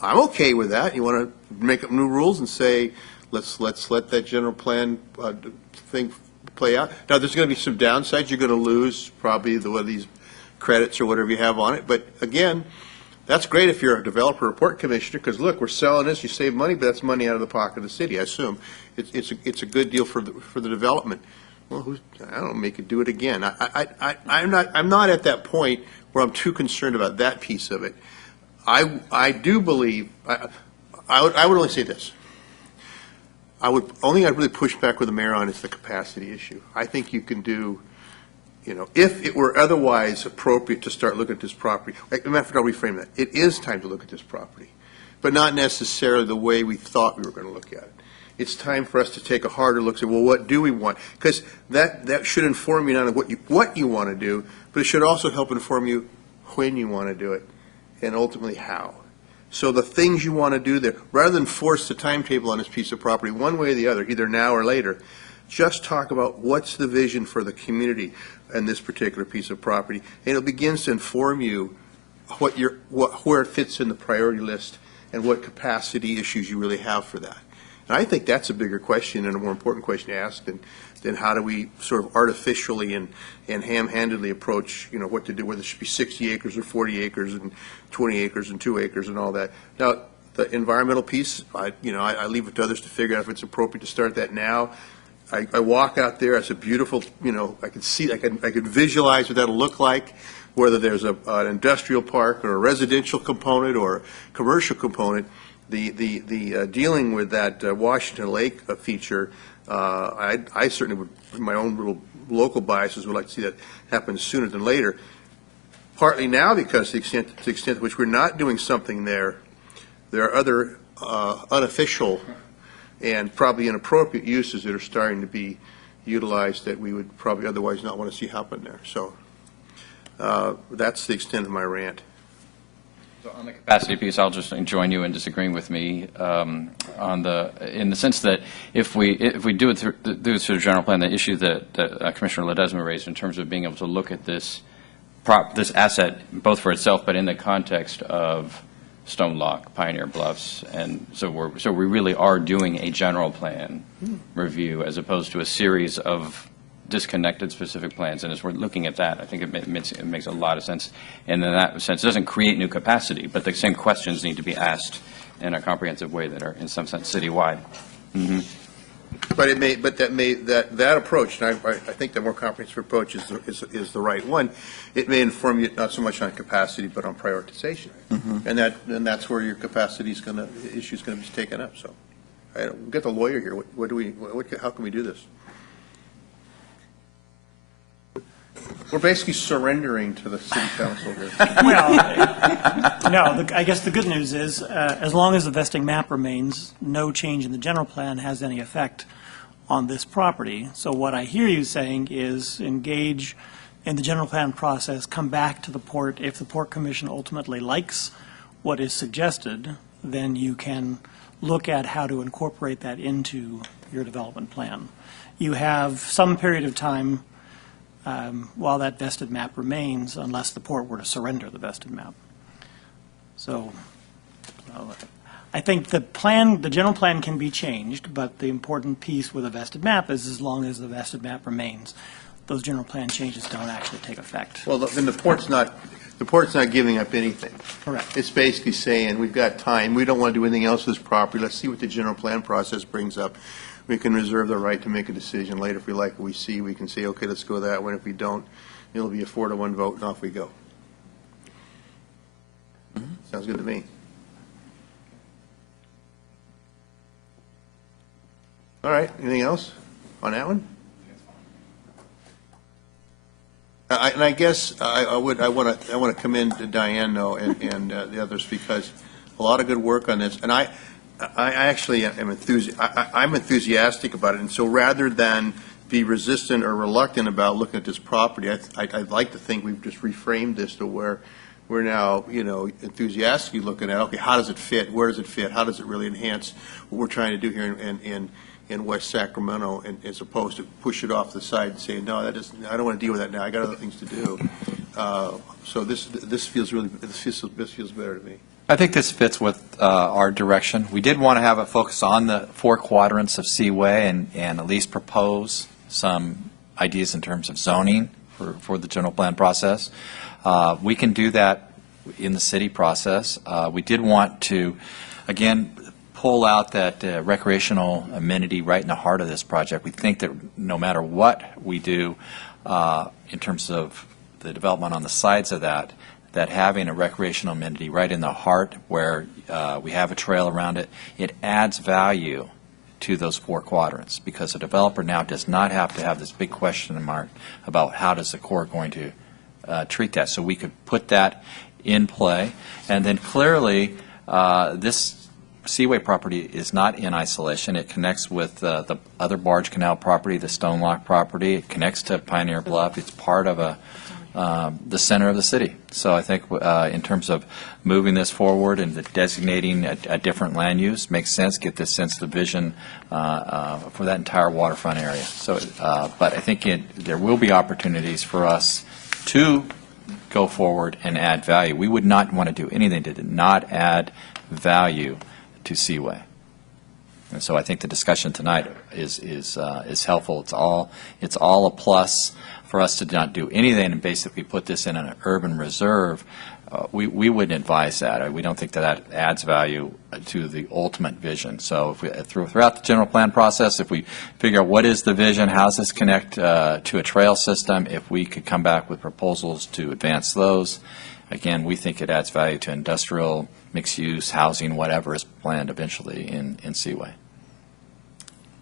I'm okay with that. You want to make up new rules and say, let's let that general plan thing play out. Now, there's going to be some downsides. You're going to lose probably these credits or whatever you have on it. But again, that's great if you're a developer or port commissioner, because look, we're selling this, you save money, but that's money out of the pocket of the city, I assume. It's a good deal for the development. Well, I don't make it do it again. I'm not at that point where I'm too concerned about that piece of it. I do believe, I would only say this. Only I'd really push back with the mayor on is the capacity issue. I think you can do, you know, if it were otherwise appropriate to start looking at this property. As a matter of fact, I'll reframe that. It is time to look at this property, but not necessarily the way we thought we were going to look at it. It's time for us to take a harder look, say, well, what do we want? Because that should inform you not only what you want to do, but it should also help inform you when you want to do it, and ultimately how. So the things you want to do there, rather than force the timetable on this piece of property one way or the other, either now or later, just talk about what's the vision for the community and this particular piece of property, and it begins to inform you where it fits in the priority list and what capacity issues you really have for that. And I think that's a bigger question and a more important question to ask than how do we sort of artificially and ham-handedly approach, you know, what to do, whether it should be 60 acres or 40 acres and 20 acres and 2 acres and all that. Now, the environmental piece, I leave it to others to figure out if it's appropriate to start that now. I walk out there, it's a beautiful, you know, I can see, I can visualize what that'll look like, whether there's an industrial park or a residential component or a commercial component. The dealing with that Washington Lake feature, I certainly would, my own little local biases, would like to see that happen sooner than later. Partly now because to the extent to which we're not doing something there are other unofficial and probably inappropriate uses that are starting to be utilized that we would probably otherwise not want to see happen there. So that's the extent of my rant. So on the capacity piece, I'll just join you in disagreeing with me in the sense that if we do it through the general plan, the issue that Commissioner Ledesma raised in terms of being able to look at this asset both for itself, but in the context of Stone Lock, Pioneer Bluffs, and so we really are doing a general plan review as opposed to a series of disconnected specific plans. And as we're looking at that, I think it makes a lot of sense. And in that sense, it doesn't create new capacity, but the same questions need to be asked in a comprehensive way that are, in some sense, citywide. Mm-hmm. But that approach, and I think the more comprehensive approach is the right one. It may inform you not so much on capacity, but on prioritization, and that's where your capacity issue is going to be taken up. So, we've got the lawyer here. What do we, how can we do this? We're basically surrendering to the city council here. Well, no, I guess the good news is, as long as the vesting map remains, no change in the general plan has any effect on this property. So what I hear you saying is engage in the general plan process, come back to the port. If the Port Commission ultimately likes what is suggested, then you can look at how to incorporate that into your development plan. You have some period of time while that vested map remains, unless the port were to surrender the vested map. So I think the general plan can be changed, but the important piece with a vested map is as long as the vested map remains, those general plan changes don't actually take effect. Well, then the port's not giving up anything. Correct. It's basically saying, we've got time, we don't want to do anything else with this property, let's see what the general plan process brings up. We can reserve the right to make a decision later. If we like what we see, we can say, okay, let's go that way. If we don't, it'll be a 4-1 vote, and off we go. Sounds good to me. All right, anything else on that one? And I guess I want to commend Diane, though, and the others, because a lot of good work on this. And I actually am I'm enthusiastic about it. And so rather than be resistant or reluctant about looking at this property, I'd like to think we've just reframed this to where we're now, enthusiastically looking at, okay, how does it fit? Where does it fit? How does it really enhance what we're trying to do here in West Sacramento, and as opposed to push it off to the side and say, no, I don't want to deal with that now. I got other things to do. So this feels better to me. I think this fits with our direction. We did want to have a focus on the 4 quadrants of Seaway and at least propose some ideas in terms of zoning for the general plan process. We can do that in the city process. We did want to, again, pull out that recreational amenity right in the heart of this project. We think that no matter what we do in terms of the development on the sides of that having a recreational amenity right in the heart where we have a trail around it, it adds value to those 4 quadrants, because a developer now does not have to have this big question mark about how does the Corps going to treat that. So we could put that in play. And then clearly this Seaway property is not in isolation. It connects with the other Barge Canal property, the Stone Lock property. It connects to Pioneer Bluff. It's part of the center of the city. So I think in terms of moving this forward and designating a different land use makes sense, get this sense of vision for that entire waterfront area. So, but I think there will be opportunities for us to go forward and add value. We would not want to do anything that did not add value to Seaway. And so I think the discussion tonight is helpful. It's all a plus. For us to not do anything and basically put this in an urban reserve, we wouldn't advise that. We don't think that adds value to the ultimate vision. So if we, throughout the general plan process, if we figure out what is the vision, how does this connect to a trail system, if we could come back with proposals to advance those, again, we think it adds value to industrial, mixed use, housing, whatever is planned eventually in Seaway.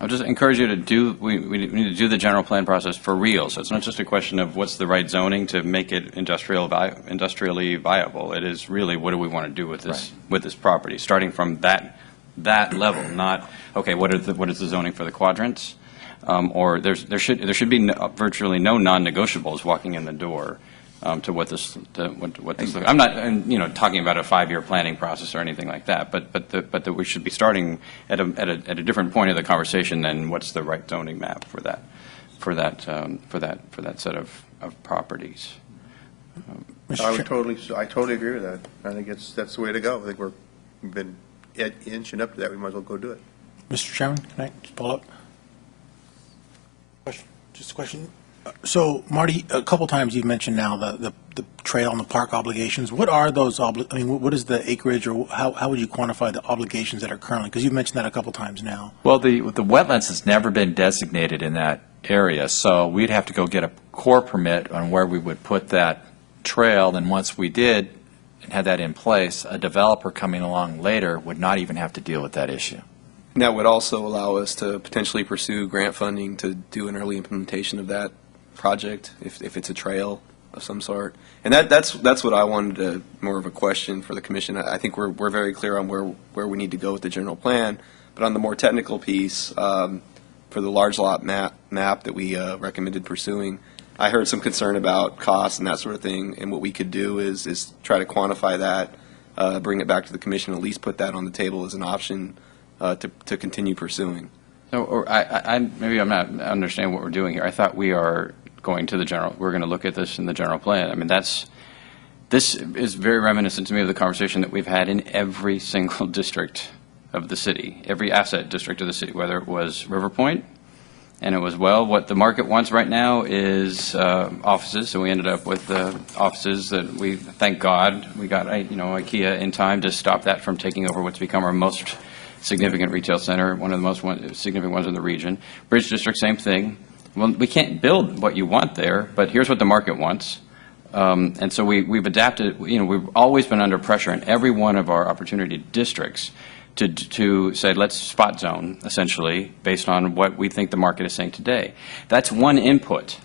I'll just encourage you to do, we need to do the general plan process for real. So it's not just a question of what's the right zoning to make it industrially viable. It is really, what do we want to do with this, with this property, starting from that level, not, okay, what is the zoning for the quadrants? Or there should be virtually no non-negotiables walking in the door to what this I'm not talking about a 5-year planning process or anything like that, but that we should be starting at a different point of the conversation than what's the right zoning map for that set of properties. I totally agree with that. I think that's the way to go. I think we've been inching up to that. We might as well go do it. Mr. Chairman, can I just follow up? Just a question. So, Marty, a couple times you've mentioned now the trail and the park obligations. What are those? What is the acreage, or how would you quantify the obligations that are currently? Because you've mentioned that a couple times now. Well, the wetlands has never been designated in that area, so we'd have to go get a Corps permit on where we would put that trail. And once we did and had that in place, a developer coming along later would not even have to deal with that issue. And that would also allow us to potentially pursue grant funding to do an early implementation of that project, if it's a trail of some sort. And that's what I wanted to, more of a question for the commission. I think we're very clear on where we need to go with the general plan, but on the more technical piece, for the large lot map that we recommended pursuing, I heard some concern about costs and that sort of thing, and what we could do is try to quantify that, bring it back to the commission, at least put that on the table as an option to continue pursuing. So, or maybe I'm not understanding what we're doing here. I thought we are going to the general, we're going to look at this in the general plan. I mean, this is very reminiscent to me of the conversation that we've had in every single district of the city, every asset district of the city, whether it was River Point, and it was, well, what the market wants right now is offices, so we ended up with the offices that we, thank God, we got, IKEA in time to stop that from taking over what's become our most significant retail center, one of the most significant ones in the region. Bridge District, same thing. Well, we can't build what you want there, but here's what the market wants. And so we've adapted, we've always been under pressure in every one of our opportunity districts to say, let's spot zone, essentially, based on what we think the market is saying today. That's one input,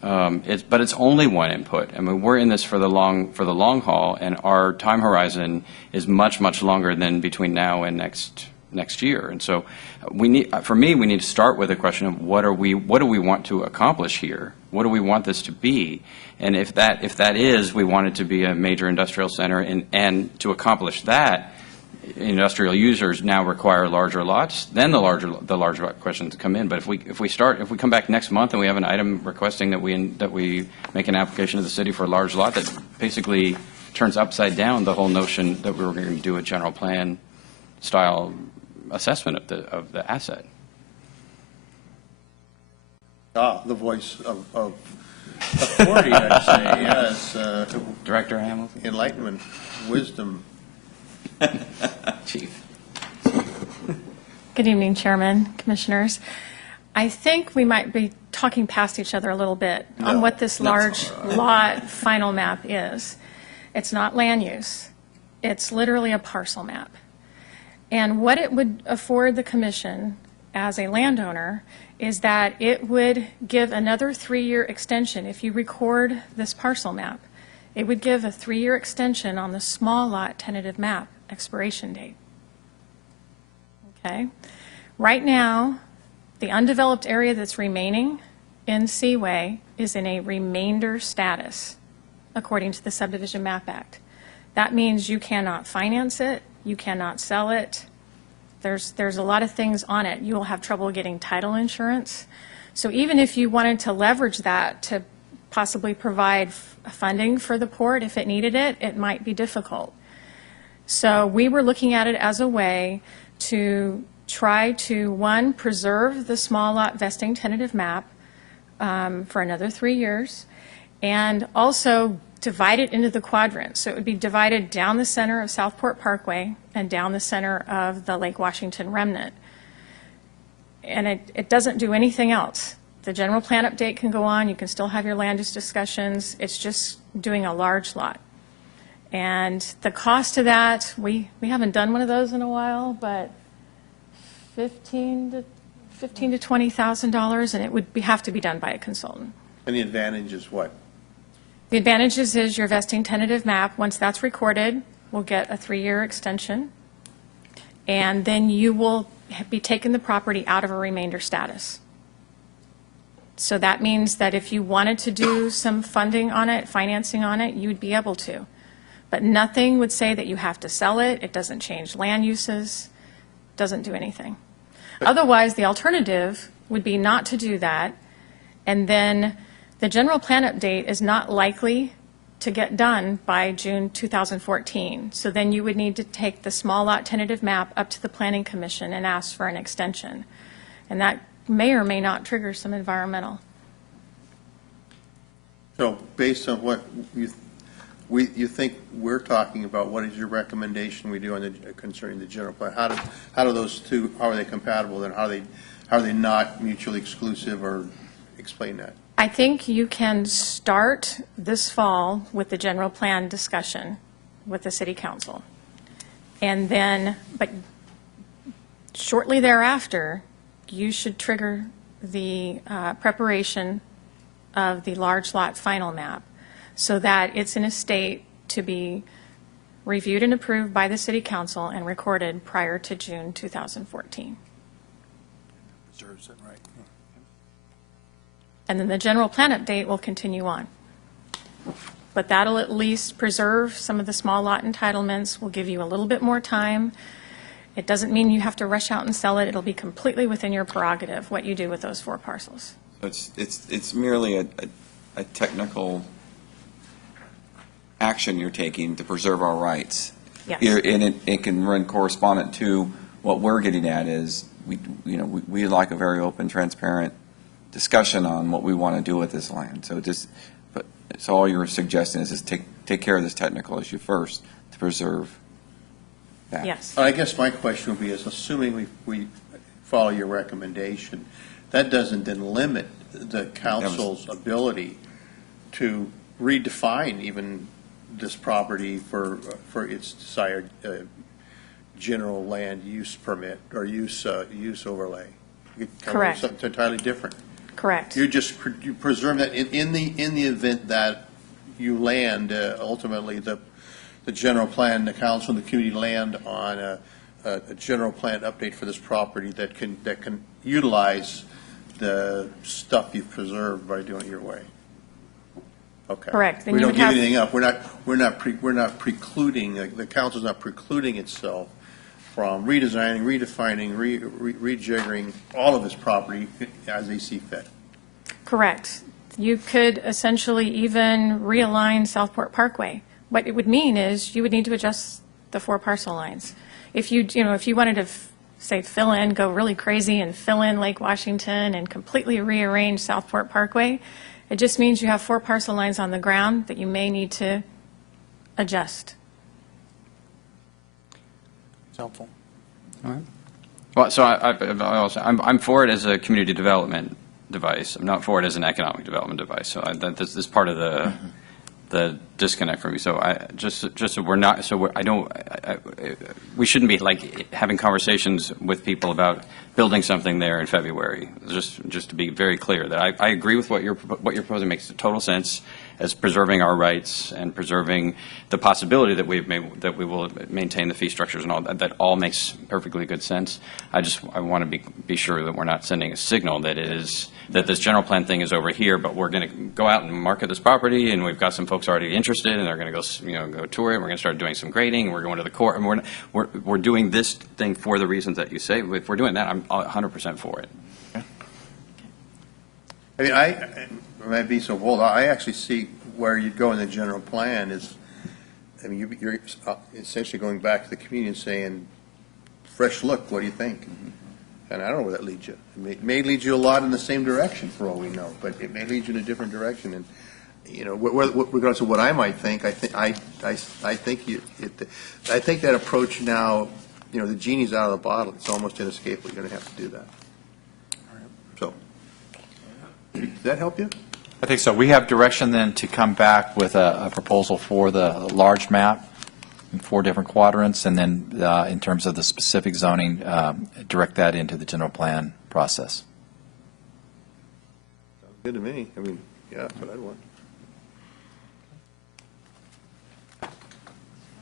but it's only one input. I mean, we're in this for the long haul, and our time horizon is much, much longer than between now and next year. And so we need to start with a question of what do we want to accomplish here? What do we want this to be? And if that is, we want it to be a major industrial center, and to accomplish that, industrial users now require larger lots, then the larger questions come in. But if we come back next month and we have an item requesting that we make an application to the city for a large lot, that basically turns upside down the whole notion that we were going to do a general plan style assessment of the asset. The voice of authority, I'd say, yes. Director Hamilton? Enlightenment, wisdom. Chief. Good evening, Chairman, Commissioners. I think we might be talking past each other a little bit on what this large lot final map is. It's not land use. It's literally a parcel map. And what it would afford the commission as a landowner is that it would give another 3-year extension. If you record this parcel map, it would give a 3-year extension on the small lot tentative map expiration date. Okay? Right now, the undeveloped area that's remaining in Seaway is in a remainder status, according to the Subdivision Map Act. That means you cannot finance it, you cannot sell it. There's a lot of things on it. You will have trouble getting title insurance. So even if you wanted to leverage that to possibly provide funding for the port if it needed it, it might be difficult. So we were looking at it as a way to try to, one, preserve the small lot vesting tentative map for another 3 years, and also divide it into the quadrants. So it would be divided down the center of Southport Parkway and down the center of the Lake Washington remnant. And it doesn't do anything else. The general plan update can go on. You can still have your land use discussions. It's just doing a large lot. And the cost of that, we haven't done one of those in a while, but $15,000 to $20,000, and it would have to be done by a consultant. And the advantage is what? The advantages is your vesting tentative map. Once that's recorded, we'll get a 3-year extension, and then you will be taking the property out of a remainder status. So that means that if you wanted to do some funding on it, financing on it, you'd be able to. But nothing would say that you have to sell it. It doesn't change land uses, doesn't do anything. Otherwise, the alternative would be not to do that, and then the general plan update is not likely to get done by June 2014. So then you would need to take the small lot tentative map up to the Planning Commission and ask for an extension. And that may or may not trigger some environmental. So based on what you think we're talking about, what is your recommendation we do on concerning the general plan? How do those two, how are they compatible, and how are they not mutually exclusive, or explain that? I think you can start this fall with the general plan discussion with the City Council. And then, but shortly thereafter, you should trigger the preparation of the large lot final map so that it's in a state to be reviewed and approved by the city council and recorded prior to June 2014. Deserves it, right. And then the general plan update will continue on. But that'll at least preserve some of the small lot entitlements, will give you a little bit more time. It doesn't mean you have to rush out and sell it. It'll be completely within your prerogative what you do with those 4 parcels. It's merely a technical action you're taking to preserve our rights. Yes. And it can run correspondent to what we're getting at is we like a very open, transparent discussion on what we want to do with this land. So all you're suggesting is just take care of this technical issue first to preserve that. Yes. I guess my question would be is assuming we follow your recommendation, that doesn't then limit the council's ability to redefine even this property for its desired general land use permit or use overlay. You could come up with Correct. something entirely different. Correct. You preserve that in the event that you land ultimately the general plan, the council and the community land on a general plan update for this property that can utilize the stuff you've preserved by doing it your way. Okay. Correct. Then We you don't would give have- anything up. We're not precluding, the council's not precluding itself from redesigning, redefining, rejiggering all of its property as they see fit. Correct. You could essentially even realign Southport Parkway. What it would mean is you would need to adjust the 4 parcel lines. If you wanted to, say, fill in, go really crazy and fill in Lake Washington and completely rearrange Southport Parkway, it just means you have 4 parcel lines on the ground that you may need to adjust. It's helpful. Well, so I'm for it as a community development device. I'm not for it as an economic development device. So this is part of the disconnect for me. So so we're not. So we shouldn't be like having conversations with people about building something there in February. Just to be very clear that I agree with what you're proposing makes total sense as preserving our rights and preserving the possibility that that we will maintain the fee structures and all that. That all makes perfectly good sense. I want to be sure that we're not sending a signal that this general plan thing is over here, but we're going to go out and market this property, and we've got some folks already interested, and they're going to go tour it. And we're going to start doing some grading, and we're going to the court, and we're doing this thing for the reasons that you say. If we're doing that, I'm 100% for it. I mean, I might be so bold. I actually see where you'd go in the general plan is, I mean, you're essentially going back to the community and saying, fresh look, what do you think? And I don't know where that leads you. It may lead you a lot in the same direction for all we know, but it may lead you in a different direction. And, regardless of what I might think, I think that approach now, the genie's out of the bottle. It's almost inescapable. You're going to have to do that. So, does that help you? I think so. We have direction then to come back with a proposal for the large map in 4 different quadrants, and then in terms of the specific zoning, direct that into the general plan process. Sounds good to me. I mean, yeah, that's what I'd want.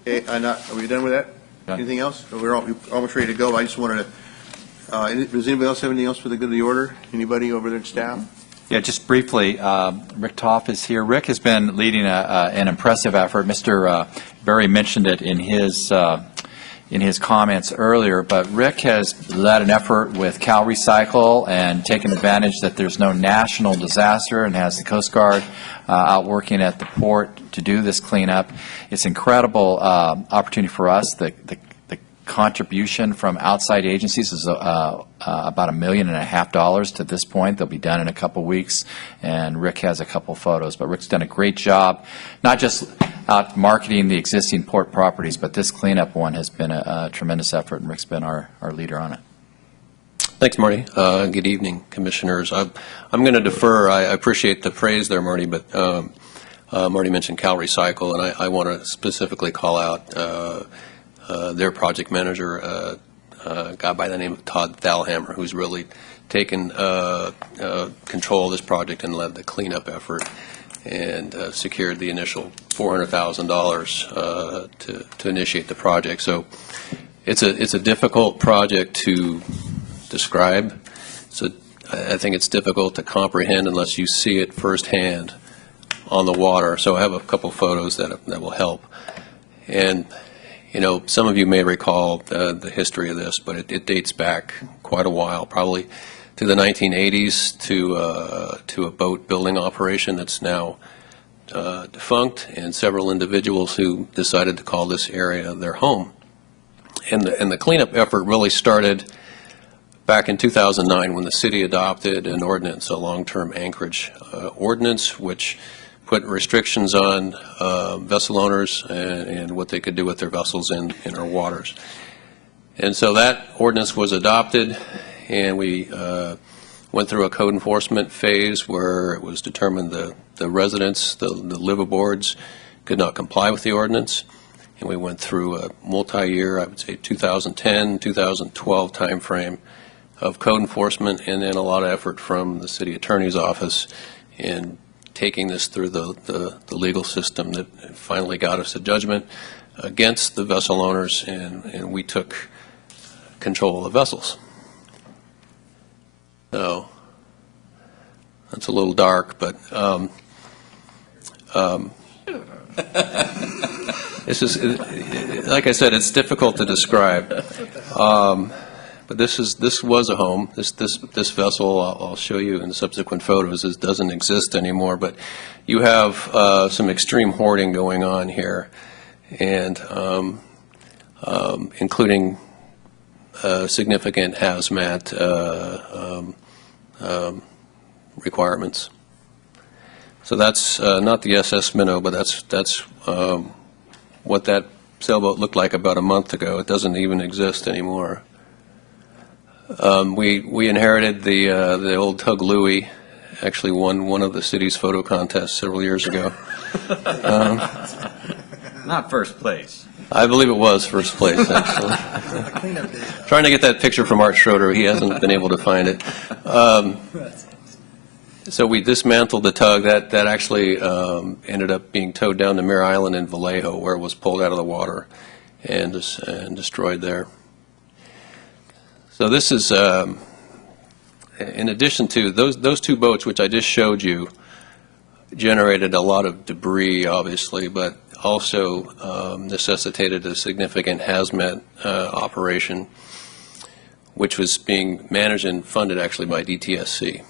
Okay, are we done with that? Done. Anything else? We're almost ready to go. I just wanted to, does anybody else have anything else for the good of the order? Anybody over there in staff? Yeah, just briefly, Rick Toff is here. Rick has been leading an impressive effort. Mr. Berry mentioned it in his comments earlier, but Rick has led an effort with Cal Recycle and taken advantage that there's no national disaster and has the Coast Guard out working at the port to do this cleanup. It's incredible opportunity for us. The contribution from outside agencies is about $1.5 million to this point. They'll be done in a couple weeks, and Rick has a couple photos. But Rick's done a great job, not just out marketing the existing port properties, but this cleanup one has been a tremendous effort, and Rick's been our leader on it. Thanks, Marty. Good evening, Commissioners. I'm going to defer. I appreciate the praise there, Marty, but Marty mentioned Cal Recycle, and I want to specifically call out their project manager, a guy by the name of Todd Thalhammer, who's really taken control of this project and led the cleanup effort and secured the initial $400,000 to initiate the project. So it's a difficult project to describe. So I think it's difficult to comprehend unless you see it firsthand on the water. So I have a couple photos that will help. And you know, some of you may recall the history of this, but it dates back quite a while, probably to the 1980s, to a boat building operation that's now defunct, and several individuals who decided to call this area their home. And the cleanup effort really started back in 2009 when the city adopted an ordinance, a long-term anchorage ordinance, which put restrictions on vessel owners and what they could do with their vessels in our waters. And so that ordinance was adopted, and we went through a code enforcement phase where it was determined the residents, the liveaboards, could not comply with the ordinance. And we went through a multi-year, I would say 2010, 2012 timeframe of code enforcement, and then a lot of effort from the city attorney's office in taking this through the legal system that finally got us a judgment against the vessel owners, and we took control of the vessels. So that's a little dark, but this is, like I said, it's difficult to describe. But this was a home. This vessel, I'll show you in subsequent photos, it doesn't exist anymore. But you have some extreme hoarding going on here, and including significant hazmat requirements. So that's not the SS Minnow, but that's what that sailboat looked like about a month ago. It doesn't even exist anymore. We inherited the old Tug Louie, actually won one of the city's photo contests several years ago. Not first place. I believe it was first place, actually. Trying to get that picture from Art Schroeder. He hasn't been able to find it. So we dismantled the tug. That actually ended up being towed down to Mare Island in Vallejo, where it was pulled out of the water and destroyed there. So this is, in addition to those two boats, which I just showed you, generated a lot of debris, obviously, but also necessitated a significant hazmat operation, which was being managed and funded actually by DTSC.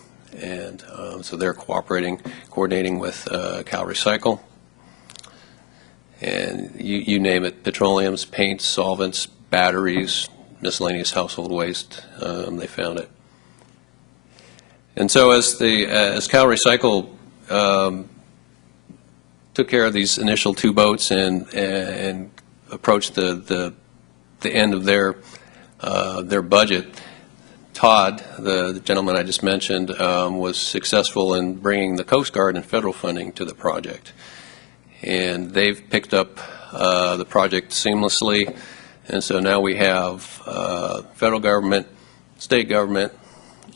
And so they're coordinating with Cal Recycle, and you name it, petroleums, paints, solvents, batteries, miscellaneous household waste, they found it. And so as Cal Recycle took care of these initial two boats and approached the end of their budget, Todd, the gentleman I just mentioned, was successful in bringing the Coast Guard and federal funding to the project. And they've picked up the project seamlessly. And so now we have federal government, state government,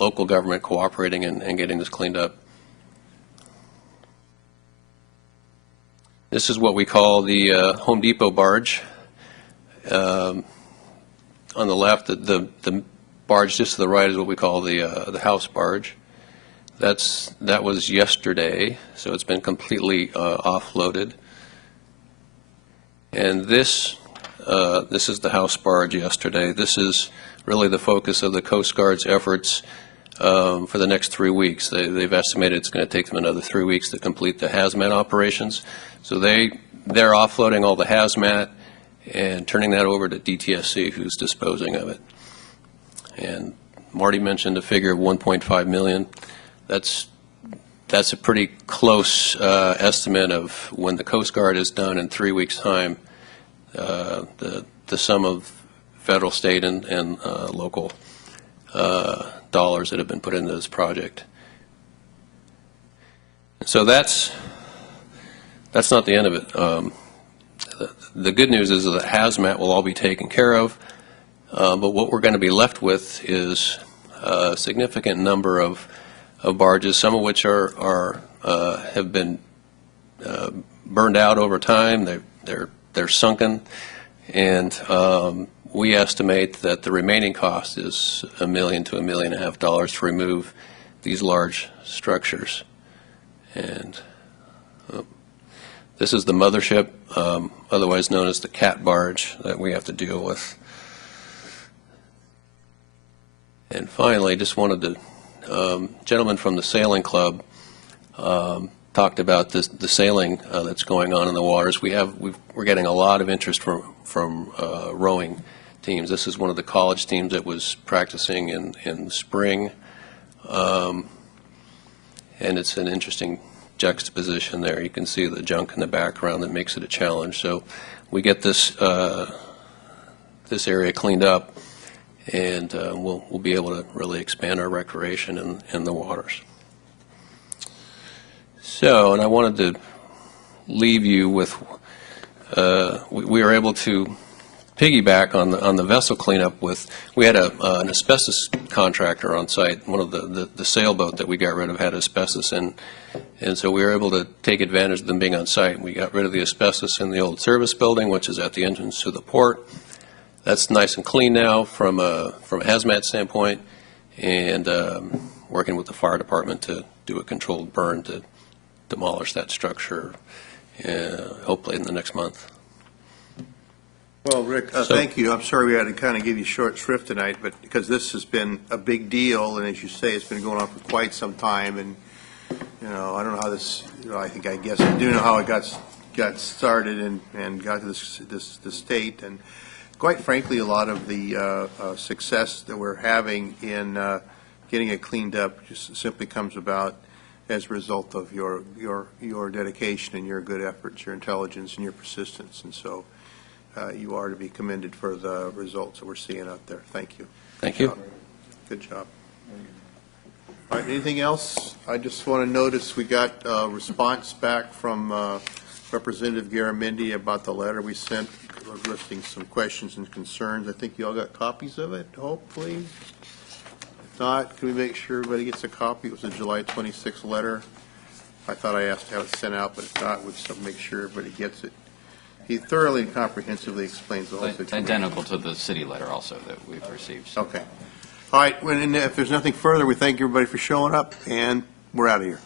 local government cooperating and getting this cleaned up. This is what we call the Home Depot barge. On the left, the barge just to the right is what we call the house barge. That was yesterday, so it's been completely offloaded. And this is the house barge yesterday. This is really the focus of the Coast Guard's efforts for the next 3 weeks. They've estimated it's going to take them another 3 weeks to complete the hazmat operations. So they're offloading all the hazmat and turning that over to DTSC, who's disposing of it. And Marty mentioned a figure of $1.5 million. That's a pretty close estimate of when the Coast Guard is done in 3 weeks' time. The sum of federal, state, and local dollars that have been put into this project. So that's not the end of it. The good news is that hazmat will all be taken care of. But what we're going to be left with is a significant number of barges, some of which have been burned out over time. They're sunken, and we estimate that the remaining cost is $1 million to $1.5 million to remove these large structures. And this is the mothership, otherwise known as the cat barge, that we have to deal with. And finally, just wanted to, gentlemen from the sailing club talked about the sailing that's going on in the waters. We're getting a lot of interest from rowing teams. This is one of the college teams that was practicing in the spring, and it's an interesting juxtaposition there. You can see the junk in the background that makes it a challenge. So we get this area cleaned up, and we'll be able to really expand our recreation in the waters. So, and I wanted to leave you with, we were able to piggyback on the vessel cleanup with, we had an asbestos contractor on site. One of the sailboat that we got rid of had asbestos in, and so we were able to take advantage of them being on site. We got rid of the asbestos in the old service building, which is at the entrance to the port. That's nice and clean now from a hazmat standpoint, and working with the fire department to do a controlled burn to demolish that structure, hopefully in the next month. Well, Rick, thank you. I'm sorry we had to kind of give you short shrift tonight, but because this has been a big deal, and as you say, it's been going on for quite some time, and, I don't know how this, I guess I do know how it got started and got to this state, and quite frankly, a lot of the success that we're having in getting it cleaned up just simply comes about as a result of your dedication and your good efforts, your intelligence, and your persistence, and so you are to be commended for the results that we're seeing out there. Thank you. Thank you. Good job. All right, anything else? I just want to notice we got a response back from Representative Garamendi about the letter we sent listing some questions and concerns. I think you all got copies of it, hopefully. If not, can we make sure everybody gets a copy? It was a July 26th letter. I thought I asked to have it sent out, but if not, we'll just make sure everybody gets it. He thoroughly and comprehensively explains the whole situation. Identical to the city letter also that we've received. So. Okay. All right, and if there's nothing further, we thank everybody for showing up, and we're out of here.